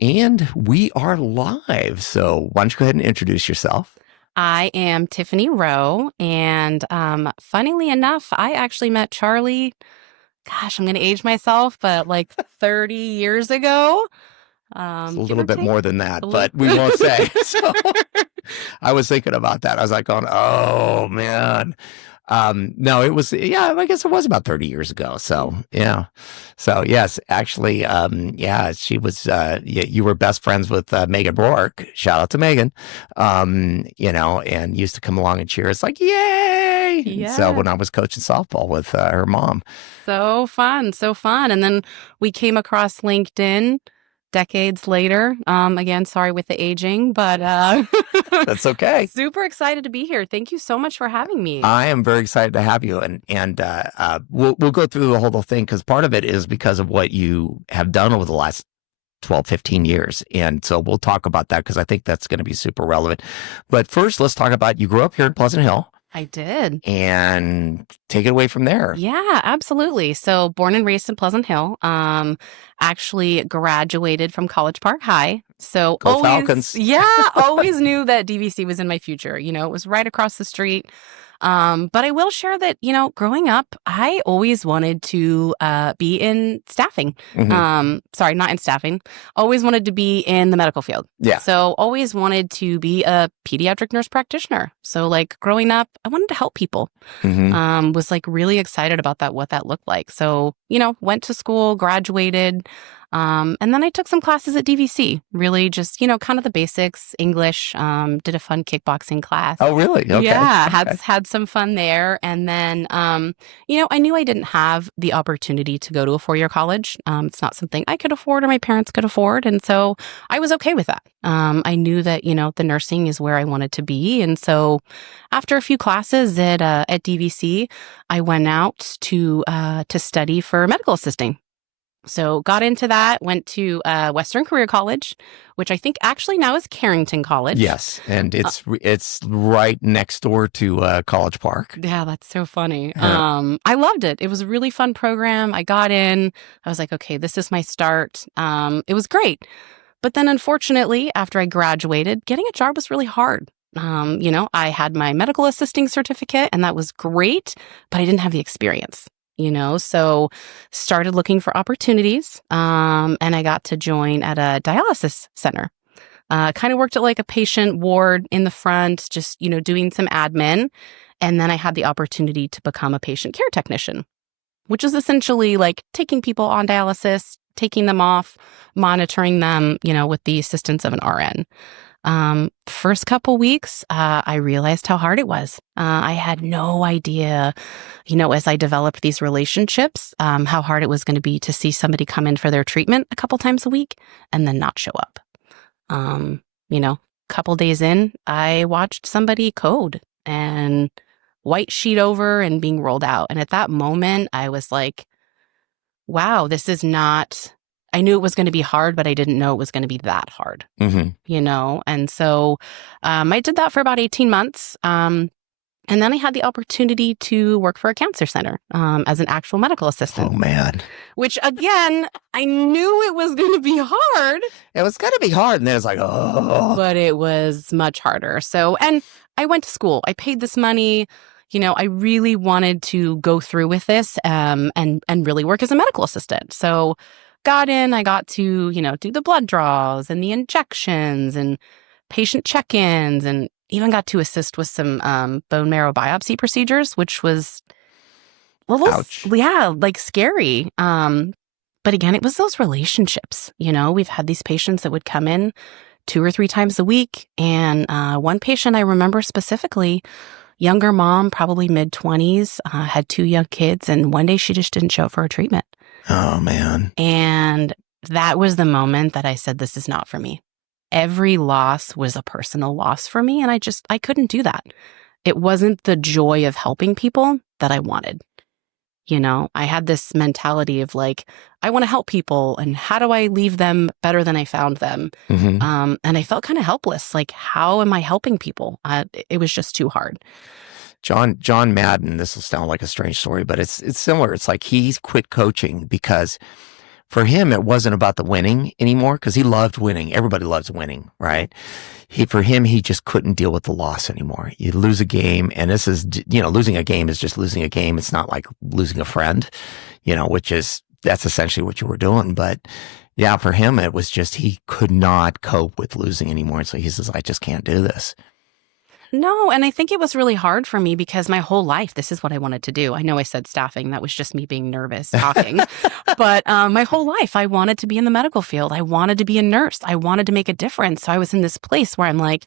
And we are live. So why don't you go ahead and introduce yourself? I am Tiffany Rhoe, and funnily enough, I actually met Charlie. Gosh, I'm going to age myself, but like 30 years ago, It's a give little or bit take more than a that, little. but we won't say. So I was thinking about that. I was like going, oh man. No, it was, yeah, I guess it was about 30 years ago. So yeah. So yes, actually, yeah, she was, you were best friends with Megan Rourke. Shout out to Megan. And used to come along and cheer. It's like, yay. And so Yeah, when I was coaching softball with her mom. so fun, so fun. And then we came across LinkedIn decades later. Again, sorry with the aging, but That's okay. super excited to be here. Thank you so much for having me. I am very excited to have you, and we'll go through the whole thing because part of it is because of what you have done over the last 12, 15 years. And so we'll talk about that because I think that's going to be super relevant. But first, let's talk about you grew up here in Pleasant Hill I did. and take it away from there. Yeah, absolutely. So born and raised in Pleasant Hill, actually graduated from College Park High. So Go always, Falcons. yeah, always knew that DVC was in my future. It was right across the street. But I will share that, growing up, I always wanted to be in staffing. Hmm. Sorry, not in staffing. Always wanted to be in the medical field. Yeah. So always wanted to be a pediatric nurse practitioner. So like growing up, I wanted to help people. Hmm. Was like really excited about that, what that looked like. So, went to school, graduated, and then I took some classes at DVC, really just, kind of the basics, English, did a fun kickboxing class. Oh, really? Okay. Yeah, Okay. had some fun there. And then, I knew I didn't have the opportunity to go to a 4-year college. It's not something I could afford or my parents could afford. And so I was okay with that. I knew that, the nursing is where I wanted to be. And so after a few classes at DVC, I went out to study for medical assisting. So got into that, went to Western Career College, which I think actually now is Carrington College. Yes, and Uh, it's right next door to College Park. yeah, that's so funny. Yeah. I loved it. It was a really fun program. I got in. I was like, okay, this is my start. It was great. But then unfortunately, after I graduated, getting a job was really hard. I had my medical assisting certificate and that was great, but I didn't have the experience. So started looking for opportunities, and I got to join at a dialysis center. Kind of worked at like a patient ward in the front, just, doing some admin. And then I had the opportunity to become a patient care technician, which is essentially like taking people on dialysis, taking them off, monitoring them, with the assistance of an RN. First couple weeks, I realized how hard it was. I had no idea, as I developed these relationships, how hard it was going to be to see somebody come in for their treatment a couple times a week and then not show up. Um, couple days in, I watched somebody code and white sheet over and being rolled out. And at that moment, I was like, wow, this is not, I knew it was going to be hard, but I didn't know it was going to be that hard, Hmm. And so I did that for about 18 months. And then I had the opportunity to work for a cancer center as an actual medical Oh assistant, man. which again, I knew it was going to be hard, It was gonna be hard, and then it's like, oh. but it was much harder. So, and I went to school. I paid this money. I really wanted to go through with this and really work as a medical assistant. So, got in. I got to do the blood draws and the injections and patient check-ins, and even got to assist with some bone marrow biopsy procedures, which was a little, Ouch. yeah, like scary. But again, it was those relationships. We've had these patients that would come in 2 or 3 times a week. And one patient I remember specifically, younger mom, probably mid-20s, had 2 young kids. And one day she just didn't show up for her treatment. Oh man. And that was the moment that I said, this is not for me. Every loss was a personal loss for me. And I couldn't do that. It wasn't the joy of helping people that I wanted. I had this mentality of like, I want to help people and how do I leave them better than I found them? Hmm. And I felt kind of helpless. Like, how am I helping people? It was just too hard. John Madden. This will sound like a strange story, but it's similar. It's like he's quit coaching because for him, it wasn't about the winning anymore because he loved winning. Everybody loves winning, right? For him, he just couldn't deal with the loss anymore. You lose a game, and this is, losing a game is just losing a game. It's not like losing a friend, which is, that's essentially what you were doing. But yeah, for him, it was just, he could not cope with losing anymore. So he says, I just can't do this. No, and I think it was really hard for me because my whole life, this is what I wanted to do. I know I said staffing, that was just me being nervous talking. But my whole life, I wanted to be in the medical field. I wanted to be a nurse. I wanted to make a difference. So I was in this place where I'm like,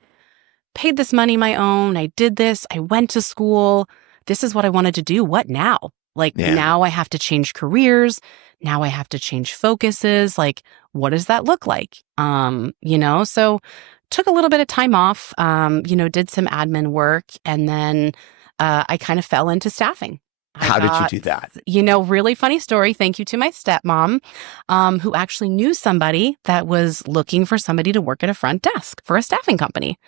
paid this money my own. I did this. I went to school. This is what I wanted to do. What now? Like, Yeah. now I have to change careers. Now I have to change focuses. Like, what does that look like? So took a little bit of time off, did some admin work, and then I kind of fell into staffing. I How did you got, do that? really funny story. Thank you to my stepmom, who actually knew somebody that was looking for somebody to work at a front desk for a staffing company.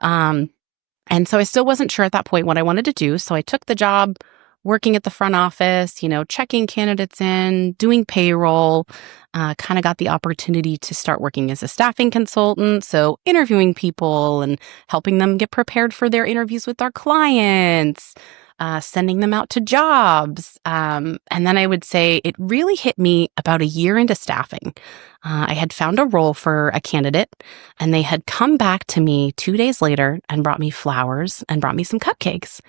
And so I still wasn't sure at that point what I wanted to do. So I took the job working at the front office, checking candidates in, doing payroll, kind of got the opportunity to start working as a staffing consultant. So interviewing people and helping them get prepared for their interviews with our clients, sending them out to jobs. And then I would say it really hit me about a year into staffing. I had found a role for a candidate, and they had come back to me 2 days later and brought me flowers and brought me some cupcakes.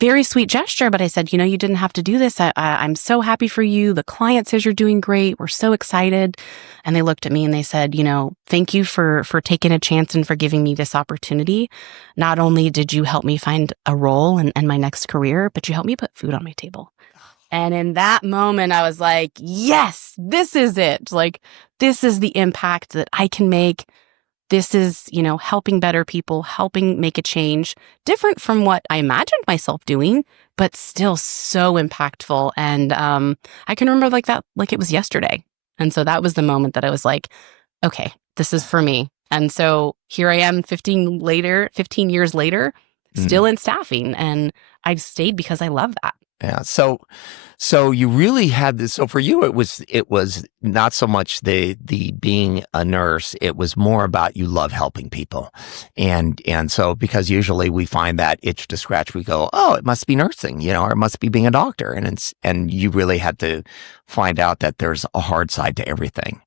Very sweet gesture, but I said, you didn't have to do this. I'm so happy for you. The client says you're doing great. We're so excited. And they looked at me and they said, thank you for taking a chance and for giving me this opportunity. Not only did you help me find a role and my next career, but you helped me put food on my table. And in that moment, I was like, yes, this is it. Like, this is the impact that I can make. This is, helping better people, helping make a change, different from what I imagined myself doing, but still so impactful. And I can remember like that, like it was yesterday. And so that was the moment that I was like, okay, this is for me. And so here I am 15 years later, still in staffing. And I've stayed because I love that. Yeah. So you really had this. So for you, it was not so much the being a nurse. It was more about you love helping people, and so because usually we find that itch to scratch, we go, oh, it must be nursing, or it must be being a doctor, and you really had to find out that there's a hard side to everything.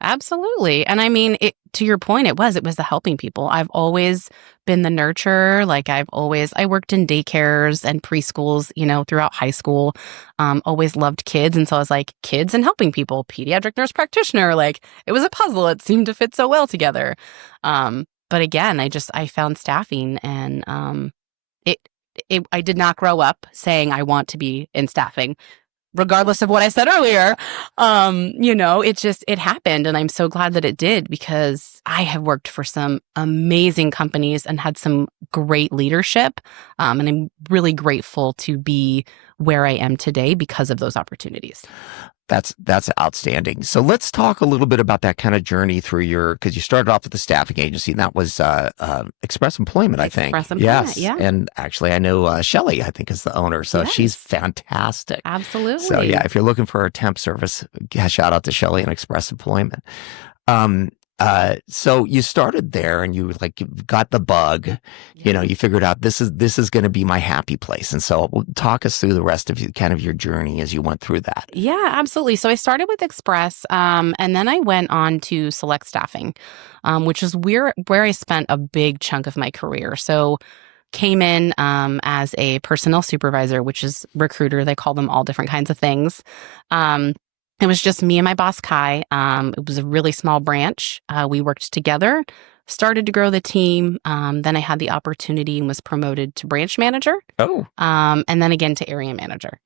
Absolutely. And I mean, to your point, it was the helping people. I've always been the nurturer. Like I worked in daycares and preschools, throughout high school, always loved kids. And so I was like, kids and helping people, pediatric nurse practitioner, like it was a puzzle. It seemed to fit so well together. But again, I found staffing and, I did not grow up saying I want to be in staffing. Regardless of what I said earlier, it happened. And I'm so glad that it did because I have worked for some amazing companies and had some great leadership. And I'm really grateful to be where I am today because of those opportunities. That's outstanding. So let's talk a little bit about that kind of journey through because you started off with the staffing agency, and that was Express Employment, I think. Express Employment, Yes. yeah. And actually, I know Shelly, I think, is the owner. So Yes. she's fantastic. Absolutely. So yeah, if you're looking for a temp service, shout out to Shelly and Express Employment. So you started there and you got the bug, you figured out this is going to be my happy place. And so talk us through the rest of kind of your journey as you went through that. Yeah, absolutely. So I started with Express, and then I went on to Select Staffing, which is where I spent a big chunk of my career. So came in as a personnel supervisor, which is recruiter. They call them all different kinds of things. It was just me and my boss, Kai. It was a really small branch. We worked together, started to grow the team. Then I had the opportunity and was promoted to branch manager. Oh. And then again to area manager.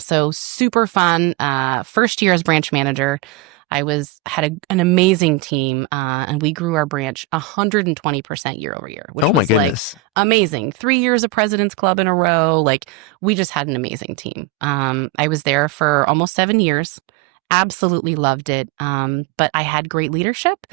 So super fun. First year as branch manager, I had an amazing team, and we grew our branch 120% year over year, which Oh my was goodness. amazing. 3 years of President's Club in a row. Like we just had an amazing team. I was there for almost 7 years. Absolutely loved it. But I had great leadership.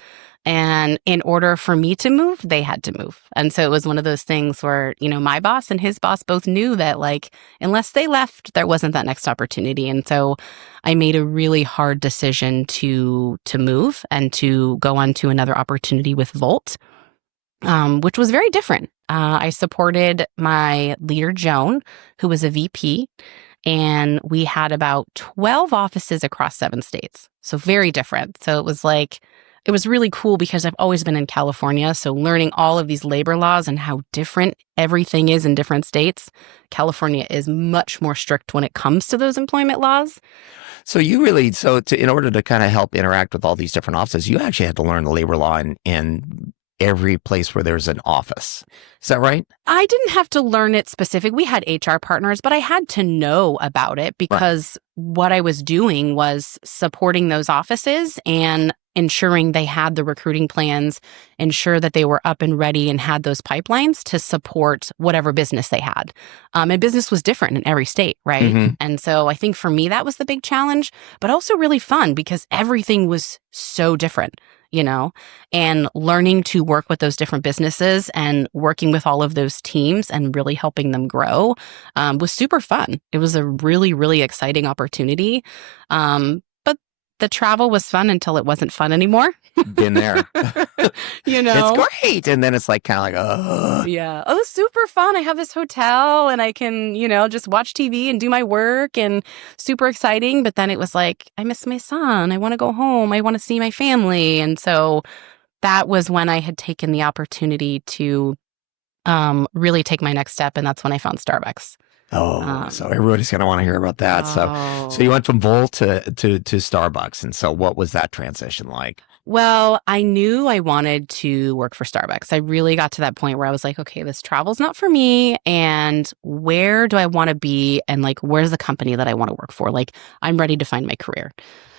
And in order for me to move, they had to move. And so it was one of those things where, my boss and his boss both knew that, like, unless they left, there wasn't that next opportunity. And so I made a really hard decision to move and to go on to another opportunity with Volt, which was very different. I supported my leader, Joan, who was a VP, and we had about 12 offices across 7 states. So very different. So it was really cool because I've always been in California. So learning all of these labor laws and how different everything is in different states. California is much more strict when it comes to those employment laws. So you really, in order to kind of help interact with all these different offices, you actually had to learn the labor law in every place where there's an office. Is that right? I didn't have to learn it specific. We had HR partners, but I had to know about it Right. because what I was doing was supporting those offices and ensuring they had the recruiting plans, ensure that they were up and ready and had those pipelines to support whatever business they had. And business was different in every state, right? Mm-hmm. And so I think for me, that was the big challenge, but also really fun because everything was so different, and learning to work with those different businesses and working with all of those teams and really helping them grow was super fun. It was a really, really exciting opportunity. But the travel was fun until it wasn't fun anymore. Been there. It's great. And then it's like kind of like, ugh. Yeah. Oh, super fun. I have this hotel and I can, just watch TV and do my work and super exciting. But then it was like, I miss my son. I want to go home. I want to see my family. And so that was when I had taken the opportunity to really take my next step. And that's when I found Starbucks. So everybody's going to want to hear about that. So you went from Volt to Starbucks. And so what was that transition like? Well, I knew I wanted to work for Starbucks. I really got to that point where I was like, okay, this travel's not for me. And where do I want to be? And like, where's the company that I want to work for? Like, I'm ready to find my career.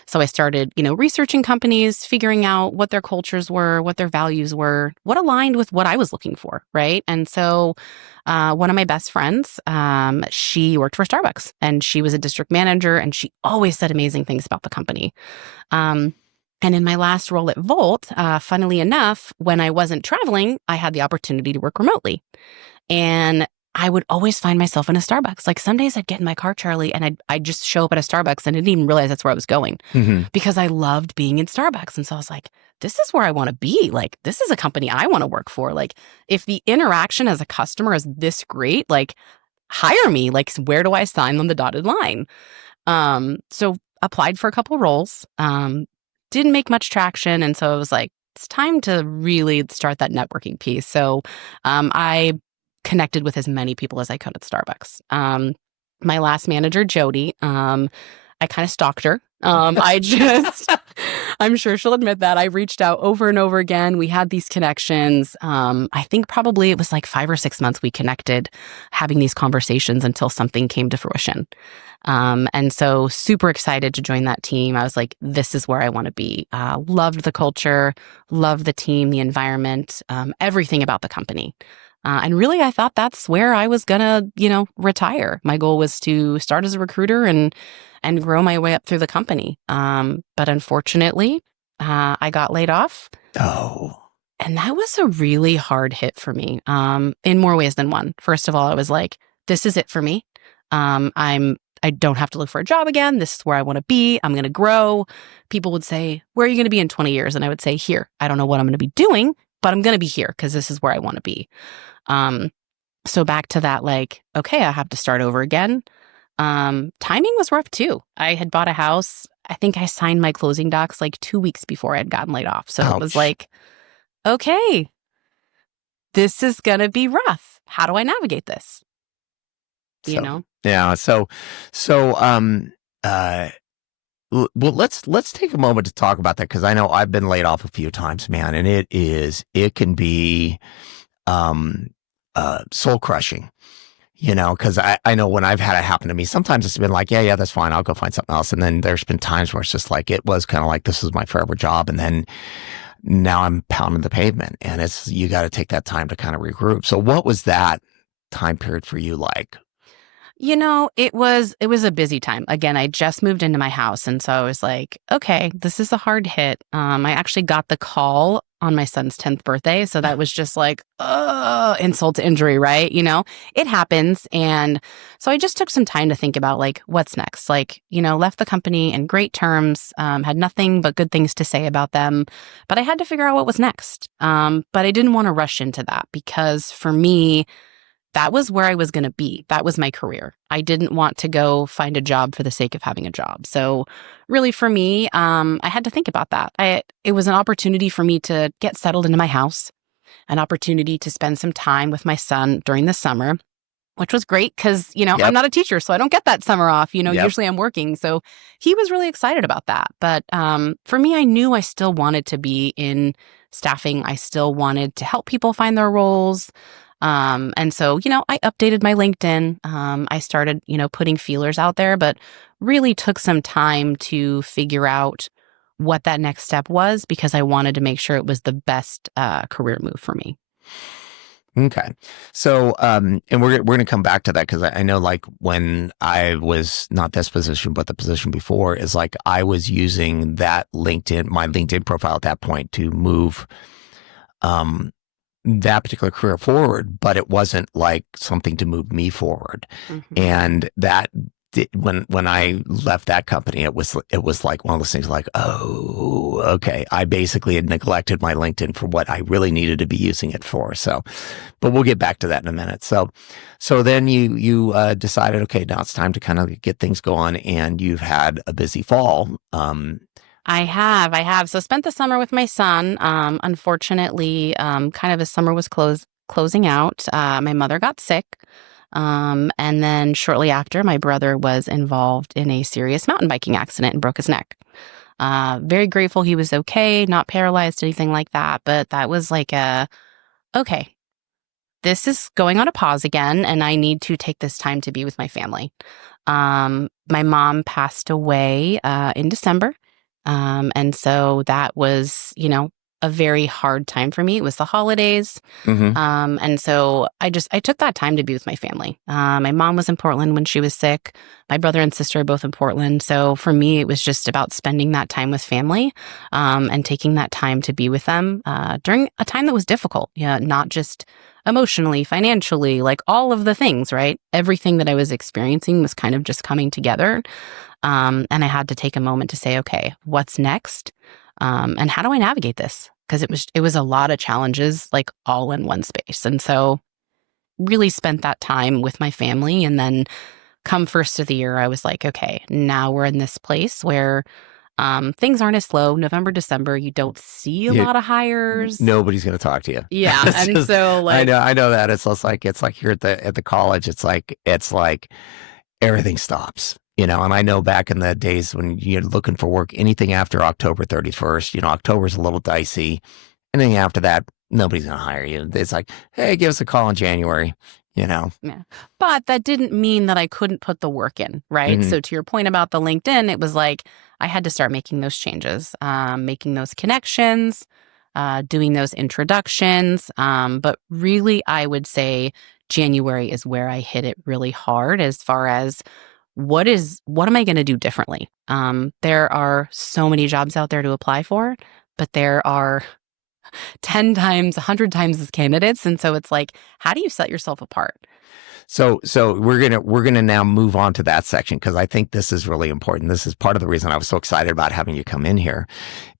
So I started, researching companies, figuring out what their cultures were, what their values were, what aligned with what I was looking for, right? And so one of my best friends, she worked for Starbucks and she was a district manager and she always said amazing things about the company. And in my last role at Volt, funnily enough, when I wasn't traveling, I had the opportunity to work remotely. And I would always find myself in a Starbucks. Like some days I'd get in my car, Charlie, and I'd just show up at a Starbucks and I didn't even realize that's where I was going because I loved being in Starbucks. And so I was like, this is where I want to be. Like, this is a company I want to work for. Like, if the interaction as a customer is this great, like, hire me. Like, where do I sign on the dotted line? So applied for a couple roles, didn't make much traction. And so I was like, it's time to really start that networking piece. So I connected with as many people as I could at Starbucks. My last manager, Jody, I kind of stalked her. I'm sure she'll admit that. I reached out over and over again. We had these connections. I think probably it was like 5 or 6 months we connected, having these conversations until something came to fruition. And so super excited to join that team. I was like, this is where I want to be. Loved the culture, loved the team, the environment, everything about the company. And really, I thought that's where I was gonna, retire. My goal was to start as a recruiter and grow my way up through the company. But unfortunately, I got laid off. Oh. And that was a really hard hit for me, in more ways than one. First of all, I was like, this is it for me. I don't have to look for a job again. This is where I want to be. I'm going to grow. People would say, where are you going to be in 20 years? And I would say, here. I don't know what I'm going to be doing, but I'm going to be here because this is where I want to be. So back to that, like, okay, I have to start over again. Timing was rough too. I had bought a house. I think I signed my closing docs like 2 weeks before I had gotten laid off. So it was like, okay, this is going to be rough. How do I navigate this? Yeah. Well, let's take a moment to talk about that because I know I've been laid off a few times, man, and it can be soul crushing, because I know when I've had it happen to me, sometimes it's been like, yeah, that's fine. I'll go find something else. And then there's been times where it's just like, it was kind of like, this is my forever job. And then now I'm pounding the pavement and you got to take that time to kind of regroup. So what was that time period for you like? It was a busy time. Again, I just moved into my house. And so I was like, okay, this is a hard hit. I actually got the call on my son's 10th birthday. So that was just like, insult to injury, right? It happens. And so I just took some time to think about like, what's next? Like, left the company in great terms, had nothing but good things to say about them, but I had to figure out what was next. But I didn't want to rush into that because for me, that was where I was going to be. That was my career. I didn't want to go find a job for the sake of having a job. So really for me, I had to think about that. It was an opportunity for me to get settled into my house, an opportunity to spend some time with my son during the summer, which was great because, I'm Yep. not a teacher, so I don't get that summer off. Yep. Usually I'm working. So he was really excited about that. But for me, I knew I still wanted to be in staffing. I still wanted to help people find their roles. And so, I updated my LinkedIn. I started, putting feelers out there, but really took some time to figure out what that next step was because I wanted to make sure it was the best career move for me. Okay. So, and we're going to come back to that because I know like when I was not this position, but the position before is like I was using that my LinkedIn profile at that point to move, that particular career forward, but it wasn't like something to move me forward. Mm-hmm. And when I left that company, it was like one of those things like, oh, okay. I basically had neglected my LinkedIn for what I really needed to be using it for. So, but we'll get back to that in a minute. So then you decided, okay, now it's time to kind of get things going, and you've had a busy fall. I have. So spent the summer with my son. Unfortunately, kind of as summer was closing out, my mother got sick. And then shortly after, my brother was involved in a serious mountain biking accident and broke his neck. Very grateful he was okay, not paralyzed, anything like that. But that was like okay, this is going on a pause again, and I need to take this time to be with my family. My mom passed away in December. And so that was, a very hard time for me. It was the holidays. Mm-hmm. And so I took that time to be with my family. My mom was in Portland when she was sick. My brother and sister are both in Portland. So for me, it was just about spending that time with family, and taking that time to be with them during a time that was difficult. Yeah, not just emotionally, financially, like all of the things, right? Everything that I was experiencing was kind of just coming together. And I had to take a moment to say, okay, what's next? And how do I navigate this? Because it was a lot of challenges, like all in one space. And so really spent that time with my family. And then come first of the year, I was like, okay, now we're in this place where things aren't as slow. November, December, you don't see a lot of hires. Nobody's going to talk to you. Yeah. And so like, I know that it's like here at the college, it's like everything stops, and I know back in the days when you're looking for work, anything after October 31st, October's a little dicey. Anything after that, nobody's going to hire you. It's like, hey, give us a call in January, Yeah. But that didn't mean that I couldn't put the work in, right? Mm-hmm. So to your point about the LinkedIn, it was like I had to start making those changes, making those connections, doing those introductions. But really, I would say January is where I hit it really hard as far as what am I going to do differently? There are so many jobs out there to apply for, but there are 10 times, 100 times as candidates. And so it's like, how do you set yourself apart? So we're gonna now move on to that section because I think this is really important. This is part of the reason I was so excited about having you come in here.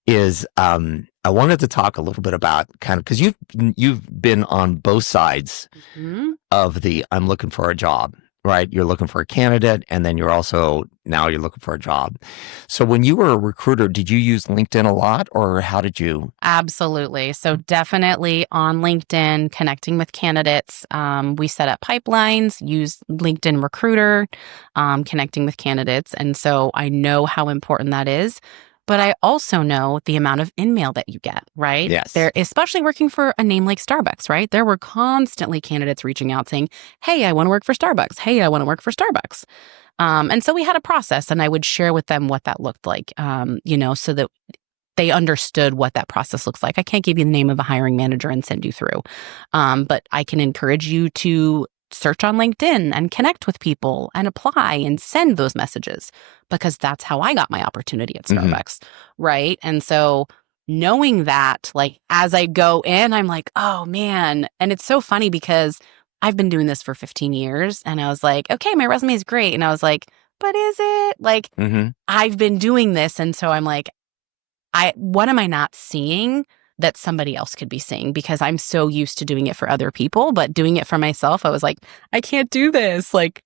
Is I wanted to talk a little bit about kind of because you've been on both sides Mm-hmm. of the I'm looking for a job, right? You're looking for a candidate, and then you're looking for a job. So when you were a recruiter, did you use LinkedIn a lot, or how did you? Absolutely. So definitely on LinkedIn, connecting with candidates. We set up pipelines, use LinkedIn Recruiter, connecting with candidates. And so I know how important that is. But I also know the amount of in-mail that you get, right? Yes. There, especially working for a name like Starbucks, right? There were constantly candidates reaching out saying, hey, I want to work for Starbucks. Hey, I want to work for Starbucks. And so we had a process, and I would share with them what that looked like, so that they understood what that process looks like. I can't give you the name of a hiring manager and send you through, but I can encourage you to search on LinkedIn and connect with people and apply and send those messages because that's how I got my opportunity at Mm-hmm. Starbucks, right? And so knowing that, like, as I go in, I'm like, oh man. And it's so funny because I've been doing this for 15 years and I was like, okay, my resume is great. And I was like, but is it? Like, Hmm. I've been doing this. And so I'm like, what am I not seeing that somebody else could be seeing? Because I'm so used to doing it for other people, but doing it for myself, I was like, I can't do this. Like,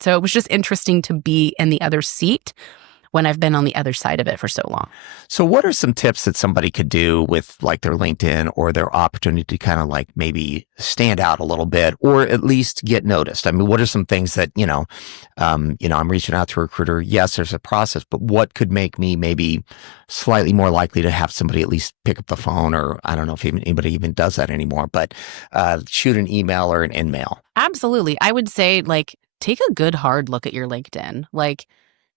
so it was just interesting to be in the other seat when I've been on the other side of it for so long. So, what are some tips that somebody could do with like their LinkedIn or their opportunity to kind of like maybe stand out a little bit or at least get noticed? I mean, what are some things that, I'm reaching out to a recruiter. Yes, there's a process, but what could make me maybe slightly more likely to have somebody at least pick up the phone, or I don't know if anybody even does that anymore, but shoot an email or an in-mail. Absolutely. I would say, like, take a good hard look at your LinkedIn. Like,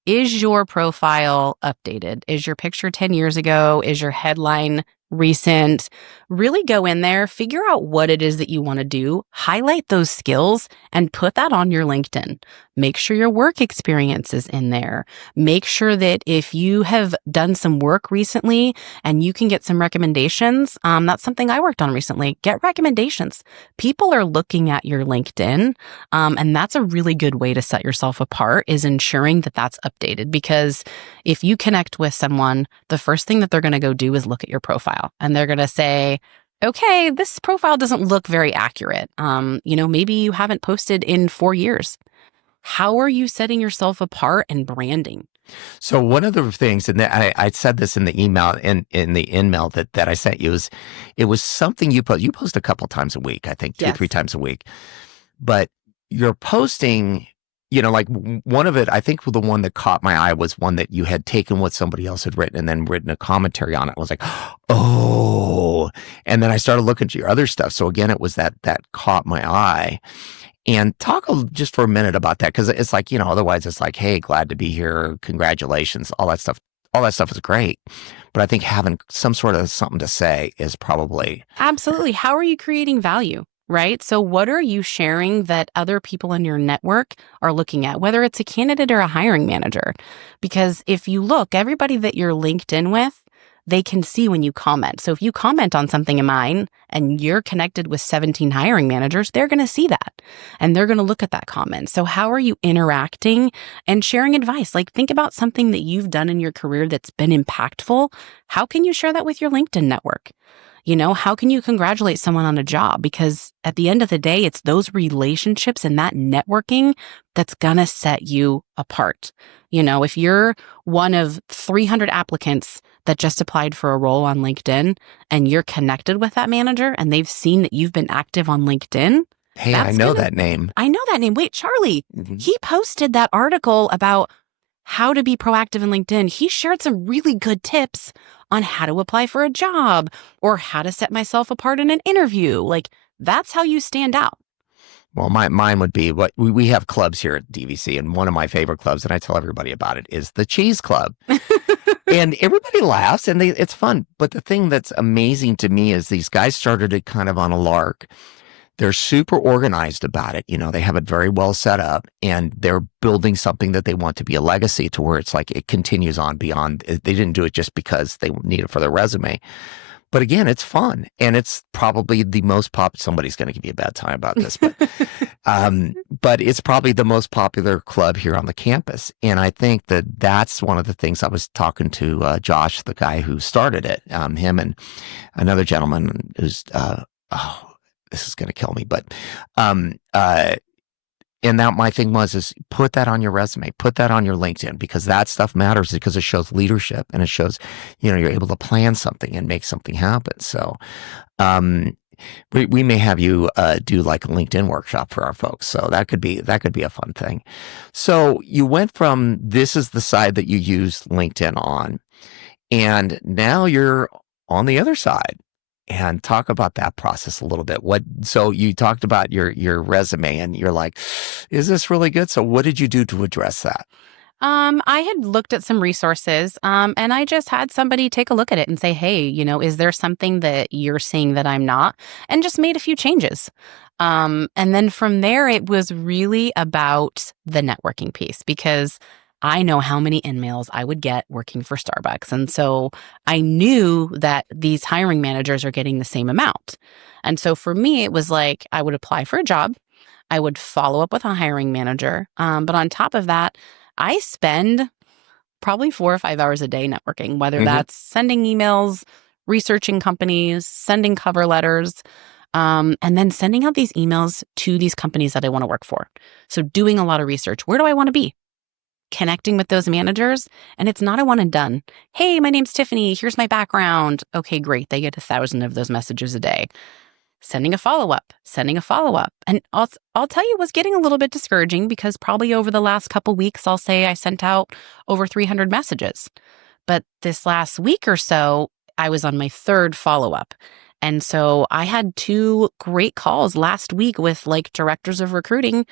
is your profile updated? Is your picture 10 years ago? Is your headline recent? Really go in there, figure out what it is that you want to do, highlight those skills, and put that on your LinkedIn. Make sure your work experience is in there. Make sure that if you have done some work recently and you can get some recommendations, that's something I worked on recently. Get recommendations. People are looking at your LinkedIn, and that's a really good way to set yourself apart, is ensuring that that's updated. Because if you connect with someone, the first thing that they're going to go do is look at your profile and they're going to say, okay, this profile doesn't look very accurate. Maybe you haven't posted in 4 years. How are you setting yourself apart and branding? So one of the things, and I said this in the email in the in-mail that I sent you, is it was something you post. You post a couple times a week, I think two, three Yes. times a week, but you're posting, like one of it, I think the one that caught my eye was one that you had taken what somebody else had written and then written a commentary on it. I was like, oh, and then I started looking at your other stuff. So again, it was that caught my eye. And talk just for a minute about that, because it's like, otherwise it's like, hey, glad to be here, congratulations, all that stuff. All that stuff is great, but I think having some sort of something to say is probably. Absolutely. How are you creating value? Right? So, what are you sharing that other people in your network are looking at, whether it's a candidate or a hiring manager? Because if you look, everybody that you're linked in with, they can see when you comment. So, if you comment on something of mine and you're connected with 17 hiring managers, they're going to see that and they're going to look at that comment. So, how are you interacting and sharing advice? Like, think about something that you've done in your career that's been impactful. How can you share that with your LinkedIn network? How can you congratulate someone on a job? Because at the end of the day, it's those relationships and that networking that's going to set you apart. If you're one of 300 applicants that just applied for a role on LinkedIn and you're connected with that manager and they've seen that you've been active on LinkedIn, Hey, I that's know going to, that name. I know that name. Wait, Charlie, Mhm. he posted that article about how to be proactive in LinkedIn. He shared some really good tips on how to apply for a job or how to set myself apart in an interview. Like, that's how you stand out. Well, mine would be what we have clubs here at DVC, and one of my favorite clubs, and I tell everybody about it, is the Cheese Club. And everybody laughs and it's fun. But the thing that's amazing to me is these guys started it kind of on a lark. They're super organized about it. They have it very well set up and they're building something that they want to be a legacy, to where it's like it continues on beyond. They didn't do it just because they need it for their resume. But again, it's fun and it's probably the most somebody's going to give me a bad time about this, but it's probably the most popular club here on the campus. And I think that that's one of the things. I was talking to Josh, the guy who started it, him and another gentleman who's, oh, this is going to kill me, but um, uh, and that my thing is put that on your resume, put that on your LinkedIn, because that stuff matters, because it shows leadership and it shows, you're able to plan something and make something happen. So, um, we may have you do like a LinkedIn workshop for our folks. So that could be a fun thing. So you went from, this is the side that you use LinkedIn on, and now you're on the other side. And talk about that process a little bit. So you talked about your resume and you're like, is this really good? So what did you do to address that? I had looked at some resources, and I just had somebody take a look at it and say, hey, is there something that you're seeing that I'm not? And just made a few changes. And then from there, it was really about the networking piece, because I know how many emails I would get working for Starbucks. And so I knew that these hiring managers are getting the same amount. And so for me, it was like I would apply for a job, I would follow up with a hiring manager. But on top of that, I spend probably 4 or 5 hours a day networking, whether Hmm. that's sending emails, researching companies, sending cover letters, and then sending out these emails to these companies that I want to work for. So doing a lot of research. Where do I want to be? Connecting with those managers. And it's not a one and done. Hey, my name's Tiffany. Here's my background. Okay, great. They get 1,000 of those messages a day. Sending a follow up, sending a follow up. And I'll tell you, it was getting a little bit discouraging because probably over the last couple weeks, I'll say I sent out over 300 messages. But this last week or so, I was on my third follow up. And so I had two great calls last week with like directors of recruiting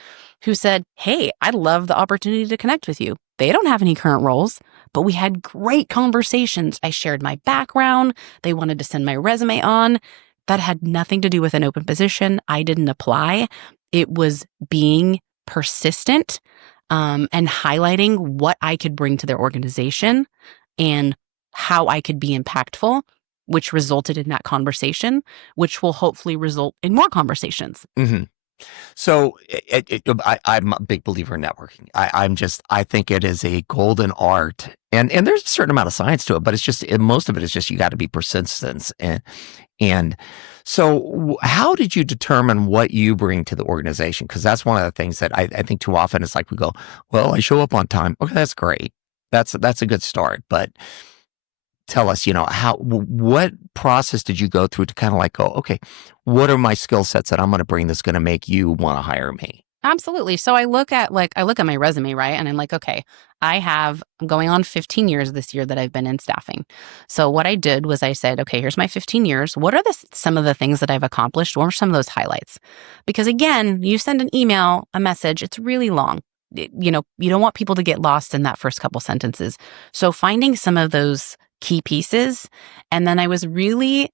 who said, hey, I'd love the opportunity to connect with you. They don't have any current roles, but we had great conversations. I shared my background. They wanted to send my resume on. That had nothing to do with an open position. I didn't apply. It was being persistent and highlighting what I could bring to their organization and how I could be impactful, which resulted in that conversation, which will hopefully result in more conversations. Hmm. So I'm a big believer in networking. I think it is a golden art, and there's a certain amount of science to it, but it's just most of it is just you got to be persistent. And so, how did you determine what you bring to the organization? Because that's one of the things that I think too often it's like we go, well, I show up on time. Okay, that's great. That's a good start, but tell us, what process did you go through to kind of like go, okay, what are my skill sets that I'm going to bring that's going to make you want to hire me? Absolutely. So I look at my resume, right? And I'm like, okay, I'm going on 15 years this year that I've been in staffing. So what I did was I said, okay, here's my 15 years. What are some of the things that I've accomplished? What are some of those highlights? Because again, you send an email, a message, it's really long. You don't want people to get lost in that first couple sentences. So finding some of those key pieces. And then I was really,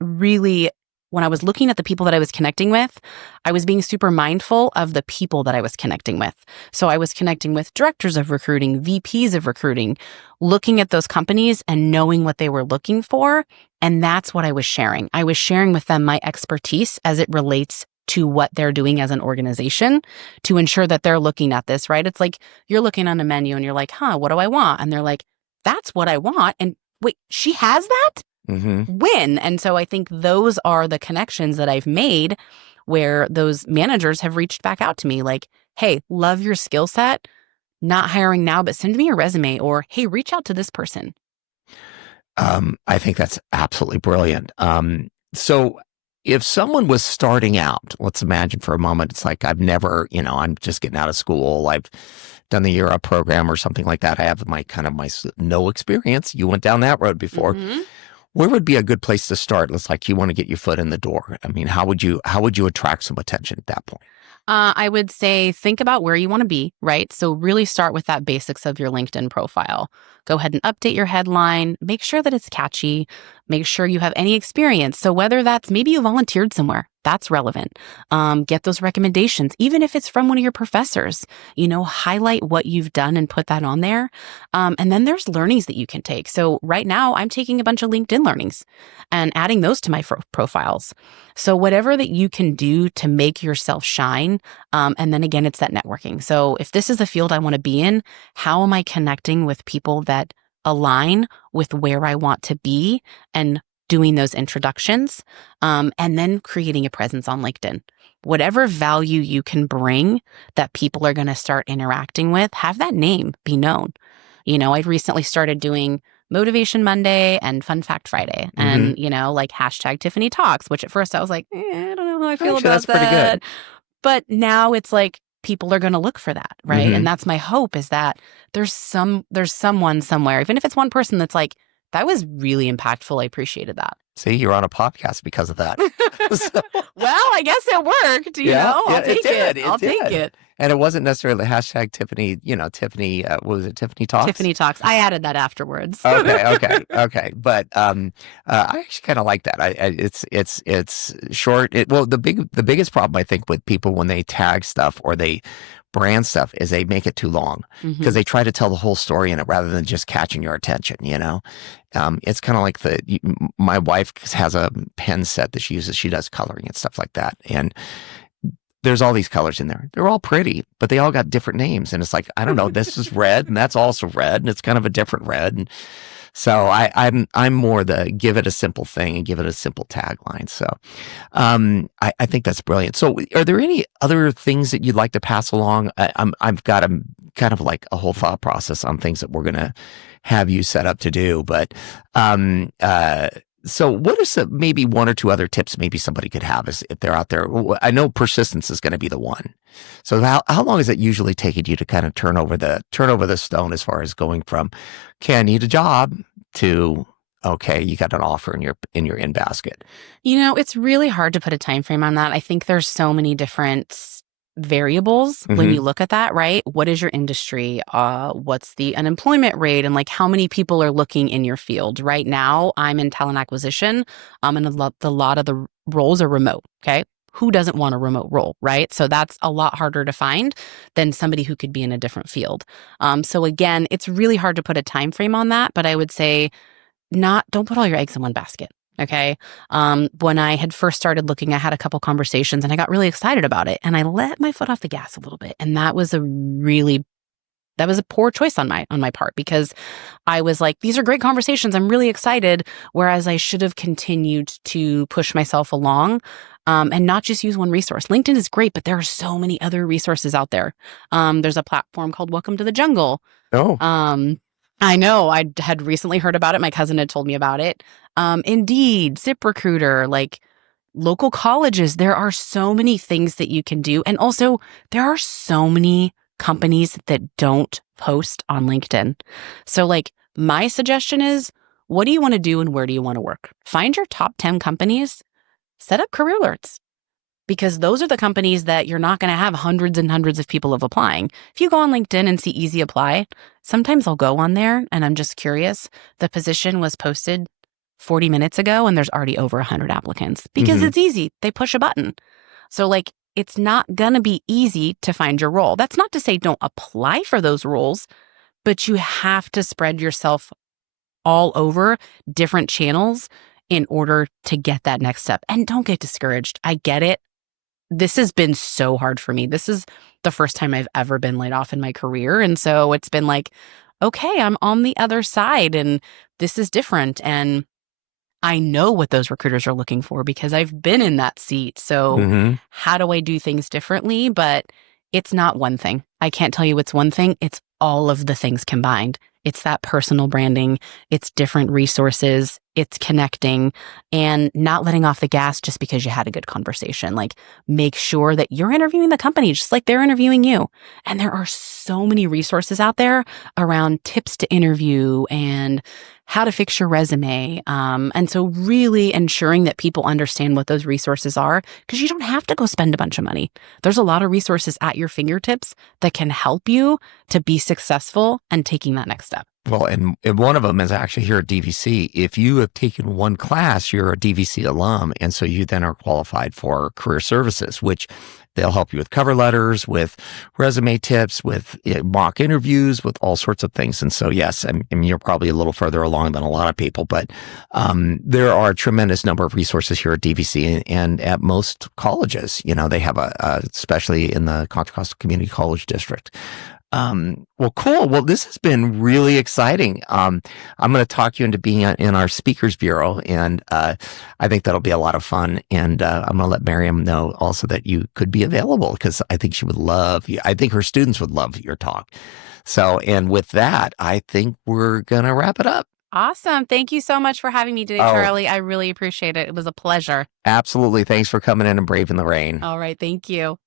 really, when I was looking at the people that I was connecting with, I was being super mindful of the people that I was connecting with. So I was connecting with directors of recruiting, VPs of recruiting, looking at those companies and knowing what they were looking for. And that's what I was sharing. I was sharing with them my expertise as it relates to what they're doing as an organization to ensure that they're looking at this, right? It's like you're looking on a menu and you're like, what do I want? And they're like, that's what I want. And wait, she has that? Hmm. When? And so I think those are the connections that I've made where those managers have reached back out to me like, hey, love your skill set, not hiring now, but send me your resume, or hey, reach out to this person. I think that's absolutely brilliant. So if someone was starting out, let's imagine for a moment, it's like I'm just getting out of school. I've done the Euro program or something like that. I have my no experience. You went down that road before. Mm-hmm. Where would be a good place to start? It's like you want to get your foot in the door. I mean, how would you attract some attention at that point? I would say think about where you want to be, right? So really start with that basics of your LinkedIn profile. Go ahead and update your headline. Make sure that it's catchy. Make sure you have any experience. So whether that's maybe you volunteered somewhere, that's relevant. Get those recommendations, even if it's from one of your professors. Highlight what you've done and put that on there. And then there's learnings that you can take. So right now, I'm taking a bunch of LinkedIn learnings and adding those to my profiles. So whatever that you can do to make yourself shine. And then again, it's that networking. So if this is the field I want to be in, how am I connecting with people that align with where I want to be and doing those introductions, and then creating a presence on LinkedIn. Whatever value you can bring that people are going to start interacting with, have that name be known. I recently started doing Motivation Monday and Fun Fact Friday Hmm. and, like hashtag Tiffany Talks, which at first I was like, I don't know how I feel Actually, that's about pretty good. that. But now it's like people are going to look for that, right? And Hmm. that's my hope is that there's someone somewhere, even if it's one person that's like, that was really impactful. I appreciated that. See, you're on a podcast because of that. So, Well, I guess it worked, yeah, yeah, I'll it take did. it. It I'll take did. it. And it wasn't necessarily hashtag Tiffany, Tiffany, what was it, Tiffany Talks? Tiffany Talks. I added that afterwards. Okay, okay, okay. But I actually kind of like that. It's short. The biggest problem I think with people when they tag stuff or they brand stuff is they make it too long because Hmm. they try to tell the whole story in it rather than just catching your attention, you know? It's kind of like my wife has a pen set that she uses. She does coloring and stuff like that. And there's all these colors in there. They're all pretty, but they all got different names. And it's like, I don't know, this is red and that's also red and it's kind of a different red. And so I'm more the give it a simple thing and give it a simple tagline. So I think that's brilliant. So are there any other things that you'd like to pass along? I've got a kind of like a whole thought process on things that we're gonna have you set up to do. But um, uh, so what are some maybe one or two other tips maybe somebody could have if they're out there? I know persistence is going to be the one. So how long is it usually taking you to kind of turn over the stone as far as going from, okay, I need a job to okay, you got an offer in your in basket. It's really hard to put a time frame on that. I think there's so many different variables when Hmm. you look at that, right? What is your industry? What's the unemployment rate? And like how many people are looking in your field? Right now, I'm in talent acquisition, and a lot of the roles are remote. Okay. Who doesn't want a remote role, right? So that's a lot harder to find than somebody who could be in a different field. So again, it's really hard to put a time frame on that, but I would say not don't put all your eggs in one basket. Okay. When I had first started looking, I had a couple conversations and I got really excited about it and I let my foot off the gas a little bit. And that was a poor choice on my part because I was like, these are great conversations. I'm really excited. Whereas I should have continued to push myself along. And not just use one resource. LinkedIn is great, but there are so many other resources out there. There's a platform called Welcome to the Jungle. Oh, um, I know. I had recently heard about it. My cousin had told me about it. Indeed, ZipRecruiter, like local colleges. There are so many things that you can do. And also, there are so many companies that don't post on LinkedIn. So, like, my suggestion is what do you want to do and where do you want to work? Find your top 10 companies, set up career alerts because those are the companies that you're not going to have hundreds and hundreds of people of applying. If you go on LinkedIn and see easy apply, sometimes I'll go on there and I'm just curious. The position was posted 40 minutes ago and there's already over 100 applicants because hmm. it's easy. They push a button. So, like, it's not going to be easy to find your role. That's not to say don't apply for those roles, but you have to spread yourself all over different channels in order to get that next step. And don't get discouraged. I get it. This has been so hard for me. This is the first time I've ever been laid off in my career. And so it's been like, okay, I'm on the other side and this is different. And I know what those recruiters are looking for because I've been in that seat. So, Hmm. how do I do things differently? But it's not one thing. I can't tell you it's one thing. It's all of the things combined. It's that personal branding, it's different resources, it's connecting and not letting off the gas just because you had a good conversation. Like, make sure that you're interviewing the company just like they're interviewing you. And there are so many resources out there around tips to interview and how to fix your resume. And so, really ensuring that people understand what those resources are, because you don't have to go spend a bunch of money. There's a lot of resources at your fingertips that can help you to be successful and taking that next step. Well, and one of them is actually here at DVC. If you have taken one class, you're a DVC alum, and so you then are qualified for career services, which they'll help you with cover letters, with resume tips, with mock interviews, with all sorts of things. And so, yes, I mean, you're probably a little further along than a lot of people, but there are a tremendous number of resources here at DVC and at most colleges. You know, they have especially in the Contra Costa Community College District. Well, cool. Well, this has been really exciting. I'm going to talk you into being in our speakers bureau, and I think that'll be a lot of fun. And I'm going to let Miriam know also that you could be available because I think she would love you. I think her students would love your talk. So, and with that, I think we're going to wrap it up. Awesome. Thank you so much for having me today, Oh, Charlie. I really appreciate it. It was a pleasure. absolutely. Thanks for coming in and braving the rain. All right. Thank you.